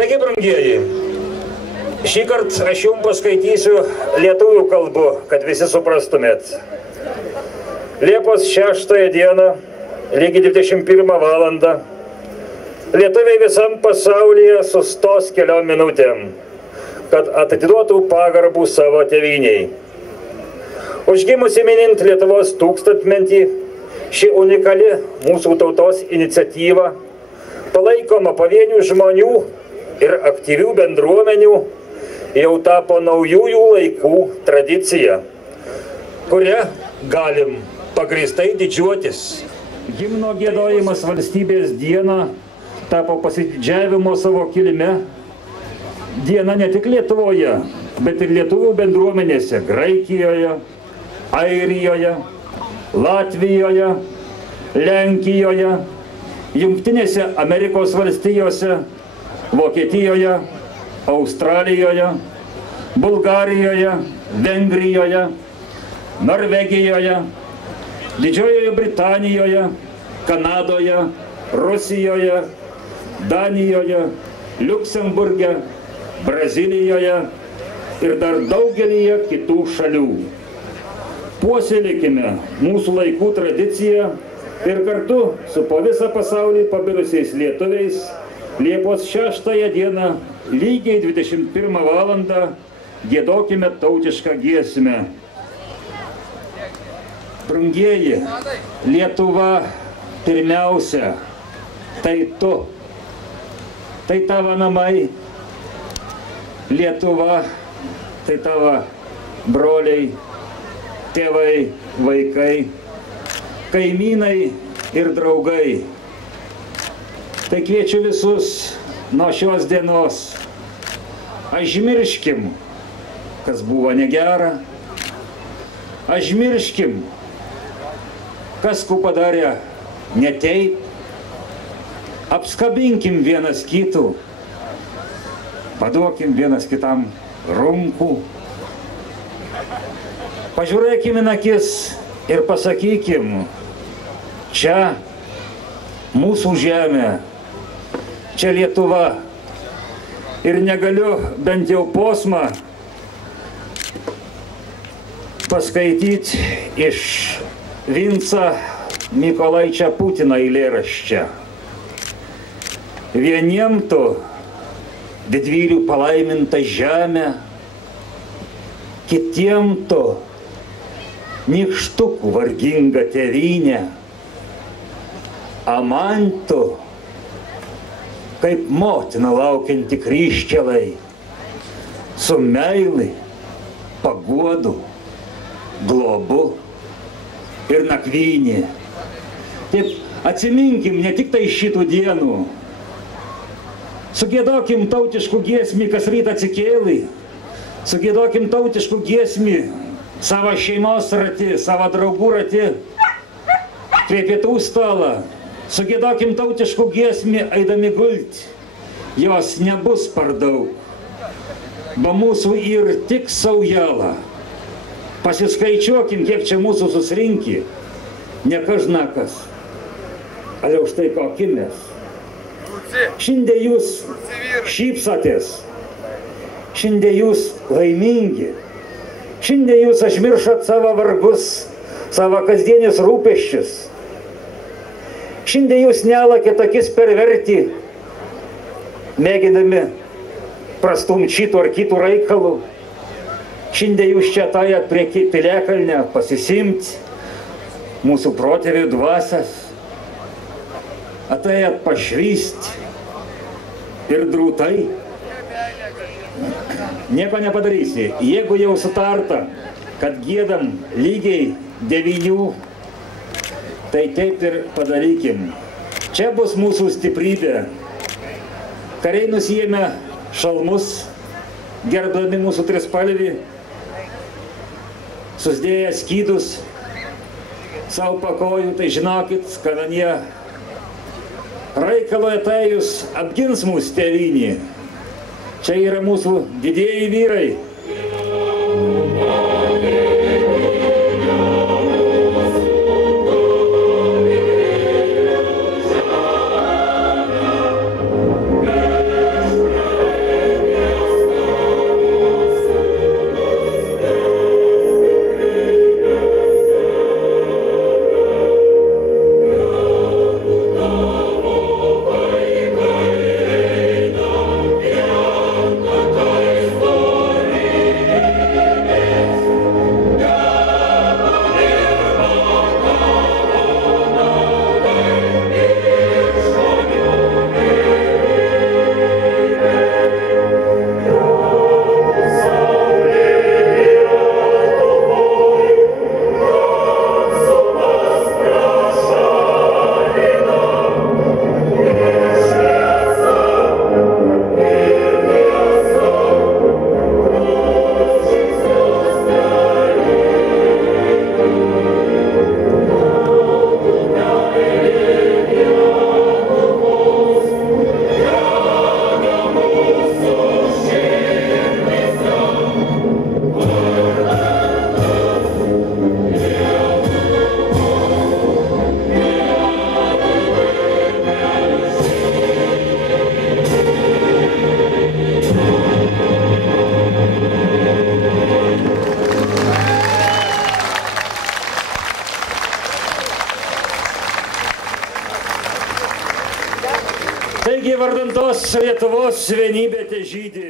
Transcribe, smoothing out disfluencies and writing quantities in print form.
Taigi, brangieji, šį kartą aš jums paskaitysiu lietuvių kalbu, kad visi suprastumėt. Liepos 6 dieną, lygiai 21 valandą, lietuviai visam pasaulyje sustos keliom minutėm, kad atiduotų pagarbų savo tėvyniai. Užgimusi minint Lietuvos tūkstantmetį, ši unikali mūsų tautos iniciatyva, palaikoma pavienių žmonių ir aktyvių bendruomenių, jau tapo naujųjų laikų tradicija, kuria galim pagrįstai didžiuotis. Himno giedojimas valstybės dieną tapo pasididžiavimo savo kilme diena ne tik Lietuvoje, bet ir lietuvių bendruomenėse Graikijoje, Airijoje, Latvijoje, Lenkijoje, Jungtinėse Amerikos valstijose, Vokietijoje, Australijoje, Bulgarijoje, Vengrijoje, Norvegijoje, Didžiojoje Britanijoje, Kanadoje, Rusijoje, Danijoje, Liuksemburge, Brazilijoje ir dar daugelyje kitų šalių. Puoselėkime mūsų laikų tradiciją ir kartu su po visą pasaulį pabirusiais lietuviais Liepos 6 dieną lygiai 21 valandą giedokime tautišką giesmę. Brangieji, Lietuva pirmiausia, tai tu, tai tavo namai. Lietuva, tai tavo broliai, tėvai, vaikai, kaimynai ir draugai. Tai kviečiu visus nuo šios dienos. Užmirškim, kas buvo negera. Užmirškim, kas ko padarė ne taip. Apskabinkim vienas kitų. Paduokim vienas kitam runkų. Pažiūrėkim į akis ir pasakykim, čia mūsų žemė, čia Lietuva. Ir negaliu bent jau posmą paskaityti iš Vinco Mykolaičio Putino eilėraščio. Vieniem tu didvyrių palaiminta žemė, kitiem tu nykštukų varginga tėvynė, amantų, kaip motina laukianti kryžkelai, su meilai, paguodu, globu ir nakvynė. Taip atsiminkim ne tik tai šitų dienų, sugiedokim tautiškų giesmį, kas rytą atsikėlai, sugiedokim tautiškų giesmį savo šeimos rati, savo draugų rati, prie pietų stalo. Sugiedokim tautiškų giesmį, eidami gulti. Jos nebus per daug. Ba mūsų ir tik saujelą. Pasiskaičiuokim, kiek čia mūsų susirinki. Ne kažnakas. Ale už tai kokimės. Šiandien jūs šypsatės. Šiandien jūs laimingi. Šiandien jūs užmiršat savo vargus, savo kasdienius rūpesčius. Šiandien jūs nelakėt akis perverti, mėgindami prastumti šitų ar kitų reikalų. Šiandien jūs čia atėjot prie piliakalnio pasisimti mūsų protėvių dvasias, atėjot pašvysti ir drūtai. Nieko nepadarysi. Jeigu jau sutarta, kad giedam lygiai 9, tai taip ir padarykim. Čia bus mūsų stiprybė. Kariai nusiėmė šalmus, gerbdami mūsų trispalvį, susidėję skydus savo pakojų, tai žinokit, kad jie reikalo atėjus apgins mūsų tėvynį. Čia yra mūsų didieji vyrai. irgi vardantos Lietuvos vienybė te žydi.